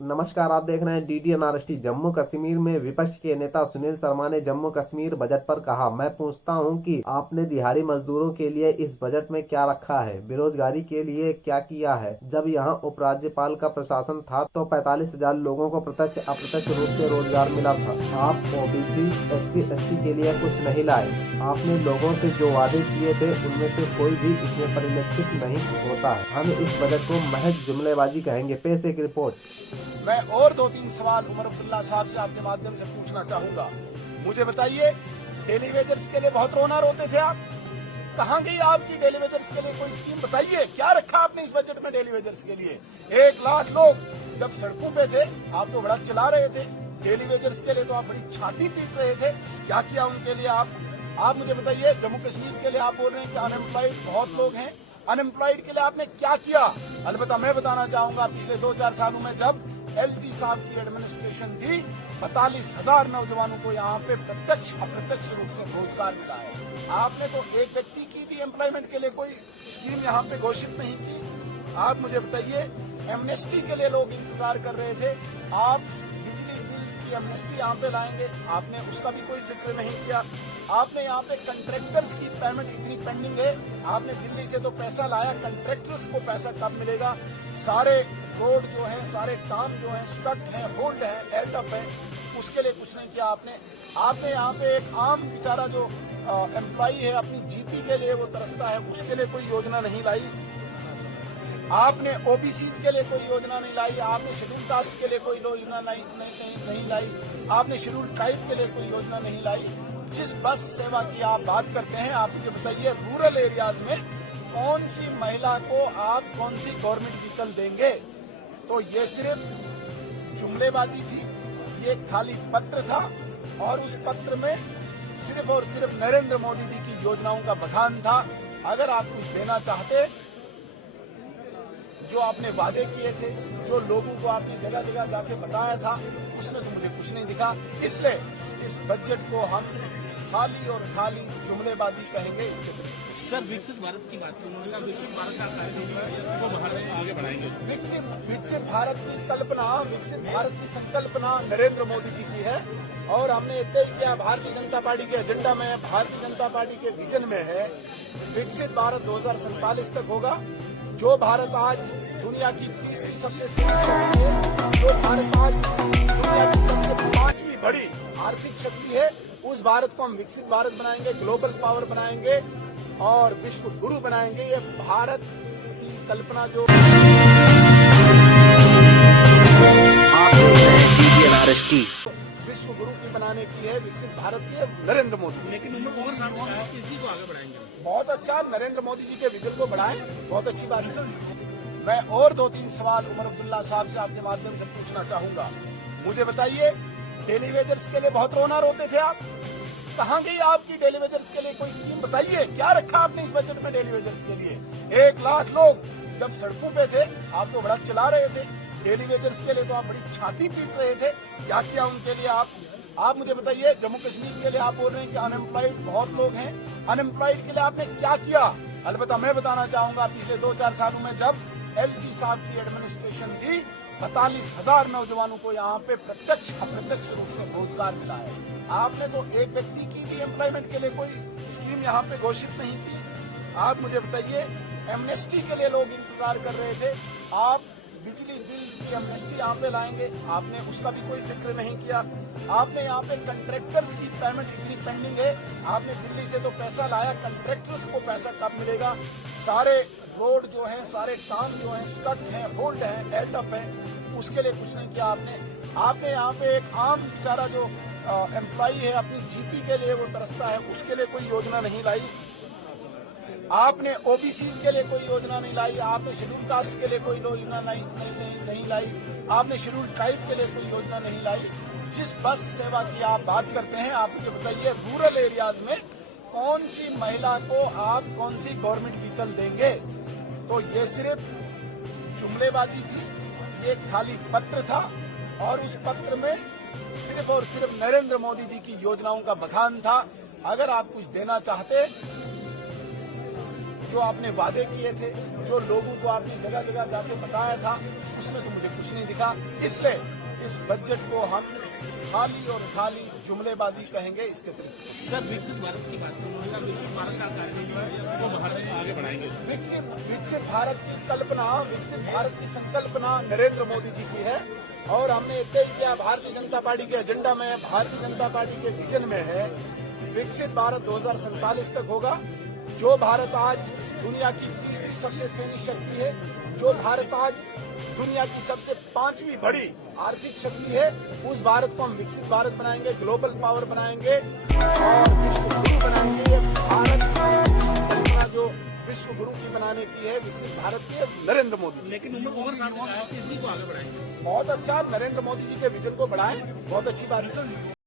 नमस्कार, आप देख रहे हैं DDNRST। जम्मू कश्मीर में विपक्ष के नेता सुनील शर्मा ने जम्मू कश्मीर बजट पर कहा, मैं पूछता हूं कि आपने दिहाड़ी मजदूरों के लिए इस बजट में क्या रखा है, बेरोजगारी के लिए क्या किया है। जब यहां उपराज्यपाल का प्रशासन था तो 45,000 लोगों को प्रत्यक्ष अप्रत्यक्ष रूप से रोजगार मिला था। आप OBC SC ST के लिए कुछ नहीं लाए। आपने लोगों से जो वादे किए थे उनमें से कोई भी इसमें परिलक्षित नहीं होता है। हम इस बजट को महज जुमलेबाजी कहेंगे। पेश एक रिपोर्ट। मैं और 2-3 सवाल उमर अब्दुल्ला साहब से आपके माध्यम से पूछना चाहूंगा। मुझे बताइए, डेली वेजर्स के लिए बहुत रोते थे आप। कहाँ गई आपकी डेली वेजर्स के लिए कोई स्कीम? बताइए, क्या रखा आपने इस बजट में डेली वेजर्स के लिए? 1 लाख लोग जब सड़कों पे थे, आप तो बड़ा चला रहे थे। डेली वेजर्स के लिए तो आप बड़ी छाती पीट रहे थे। क्या किया उनके लिए आप मुझे बताइए। जम्मू कश्मीर के लिए आप बोल रहे हैं कि अनएम्प्लॉयड बहुत लोग हैं। अनएम्प्लॉयड के लिए आपने क्या किया? अलबत्ता मैं बताना चाहूंगा, पिछले 2-4 सालों में जब LG साहब की एडमिनिस्ट्रेशन थी, 45,000 नौजवानों को यहाँ पे प्रत्यक्ष अप्रत्यक्ष रूप से रोजगार मिला है। आपने तो एक व्यक्ति की भी एम्प्लॉयमेंट के लिए कोई स्कीम यहाँ पे घोषित नहीं की। आप मुझे बताइए, एमनेस्टी के लिए लोग इंतजार कर रहे थे। आप बिजली बिल्स की एमनेस्टी यहाँ पे लाएंगे, आपने उसका भी कोई जिक्र नहीं किया। आपने यहाँ पे कंट्रैक्टर्स की पेमेंट इतनी पेंडिंग है, आपने दिल्ली से तो पैसा लाया, कंट्रैक्टर्स को पैसा कब मिलेगा? सारे रोड जो है, सारे काम जो है स्टक है, होल्ड है, एयरटअप है, उसके लिए कुछ नहीं किया आपने यहाँ पे एक आम बेचारा जो एम्प्लॉई है, अपनी जीपी के लिए वो तरसता है, उसके लिए कोई योजना नहीं लाई। आपने OBCs के लिए कोई योजना नहीं लाई। आपने शेड्यूल कास्ट के लिए कोई योजना नहीं लाई। आपने शेड्यूल ट्राइब के लिए कोई योजना नहीं लाई। जिस बस सेवा की आप बात करते हैं, आप मुझे बताइए, रूरल एरियाज में कौन सी महिला को आप कौन सी गवर्नमेंट व्हीकल देंगे? तो ये सिर्फ जुमलेबाजी थी, ये खाली पत्र था और उस पत्र में सिर्फ और सिर्फ नरेंद्र मोदी जी की योजनाओं का बखान था। अगर आप कुछ देना चाहते, जो आपने वादे किए थे, जो लोगों को आपने जगह जगह जाके बताया था, उसने तो मुझे कुछ नहीं दिखा। इसलिए इस बजट को हम खाली और खाली जुमलेबाजी कहेंगे। इसके सर, विकसित भारत की बात की उन्होंने कहा, विकसित भारत का कार्यक्रम को भारत को आगे बढ़ाएंगे। विकसित भारत की कल्पना, विकसित भारत की संकल्पना नरेंद्र मोदी जी की है और हमने तय किया, भारतीय जनता पार्टी के एजेंडा में, भारतीय जनता पार्टी के विजन में है, विकसित भारत 2047 तक होगा। जो भारत आज दुनिया की तीसरी सबसे शक्ति है, जो भारत आज दुनिया की सबसे 5वीं बड़ी आर्थिक शक्ति है, उस भारत को हम विकसित भारत बनाएंगे, ग्लोबल पावर बनाएंगे और विश्व गुरु बनाएंगे। ये भारत की कल्पना जो विश्व गुरु की बनाने की है, विकसित भारत की है नरेंद्र मोदी। लेकिन उमर साहब ने कहा कि इसी को आगे बढ़ाएंगे। बहुत अच्छा, नरेंद्र मोदी जी के विजन को बढ़ाएं, बहुत अच्छी बात है। मैं और 2-3 सवाल उमर अब्दुल्ला साहब से आपके माध्यम से पूछना चाहूंगा। मुझे बताइए, डेली वेजर्स के लिए बहुत रोते थे आप। कहाँ गई आपकी डेली वेजर्स के लिए कोई स्कीम? बताइए, क्या रखा आपने इस बजट में डेली वेजर्स के लिए? 1 लाख लोग जब सड़कों पे थे, आप तो बड़ा चला रहे थे। डेली वेजर्स के लिए तो आप बड़ी छाती पीट रहे थे। क्या किया उनके लिए आप मुझे बताइए। जम्मू कश्मीर के लिए आप बोल रहे हैं कि अनएम्प्लॉयड बहुत लोग हैं। अनएम्प्लॉयड के लिए आपने क्या किया? अलबत्ता मैं बताना चाहूंगा, पिछले 2-4 सालों में जब LG साहब की एडमिनिस्ट्रेशन थी, 45,000 नौजवानों को यहाँ पे प्रत्यक्ष अप्रत्यक्ष रूप से रोजगार मिला है। आपने तो एक व्यक्ति की भी एम्प्लॉयमेंट के लिए कोई स्कीम यहाँ पे घोषित नहीं की। आप मुझे बताइए, एमनेस्टी के लिए लोग इंतजार कर रहे थे। आप बिजली बिल्स की एमनेस्टी यहाँ पे लाएंगे, आपने उसका भी कोई जिक्र नहीं किया। आपने यहाँ पे कंट्रैक्टर्स की पेमेंट इतनी पेंडिंग है, आपने दिल्ली से तो पैसा लाया, कंट्रैक्टर्स को पैसा कब मिलेगा? सारे रोड जो है, सारे काम जो है स्टक है, होल्ड है, एयरटअप है, उसके लिए कुछ नहीं किया आपने यहाँ पे एक आम बेचारा जो एम्प्लॉई है, अपनी जीपी के लिए वो तरसता है, उसके लिए कोई योजना नहीं लाई। आपने OBCs के लिए कोई योजना नहीं लाई। आपने शेड्यूल कास्ट के लिए कोई योजना नहीं लाई। आपने शेड्यूल ट्राइब के लिए कोई योजना नहीं लाई। जिस बस सेवा की आप बात करते हैं, आप मुझे बताइए, रूरल एरियाज में कौन सी महिला को आप कौन सी गवर्नमेंट व्हीकल देंगे? तो ये सिर्फ जुमलेबाजी थी, ये खाली पत्र था और उस पत्र में सिर्फ और सिर्फ नरेंद्र मोदी जी की योजनाओं का बखान था। अगर आप कुछ देना चाहते, जो आपने वादे किए थे, जो लोगों को आपने जगह जगह जाके बताया था, उसमें तो मुझे कुछ नहीं दिखा। इसलिए इस बजट को हम खाली और खाली जुमलेबाजी कहेंगे, इसके अतिरिक्त। सर विकसित भारत की बात की उन्होंने कहा विकसित भारत का कार्य जो है वो भारत आगे बढ़ाएंगे। विकसित भारत की कल्पना, विकसित भारत की संकल्पना नरेंद्र मोदी जी की है और हमने तय किया, भारतीय जनता पार्टी के एजेंडा में, भारतीय जनता पार्टी के विजन में है, विकसित भारत 2047 तक होगा। जो भारत आज दुनिया की तीसरी सबसे सैन्य शक्ति है, जो भारत आज दुनिया की सबसे 5वीं बड़ी आर्थिक शक्ति है, उस भारत को हम विकसित भारत बनाएंगे, ग्लोबल पावर बनाएंगे और विश्व गुरु बनाएंगे। ये भारत कल्पना जो विश्व गुरु की बनाने की है, विकसित भारत की है, नरेंद्र मोदी जी। लेकिन उमर साहब ने कहा कि इसी को आगे बढ़ाएंगे। बहुत अच्छा, नरेंद्र मोदी जी के विजन को बढ़ाएं, बहुत अच्छी बात है।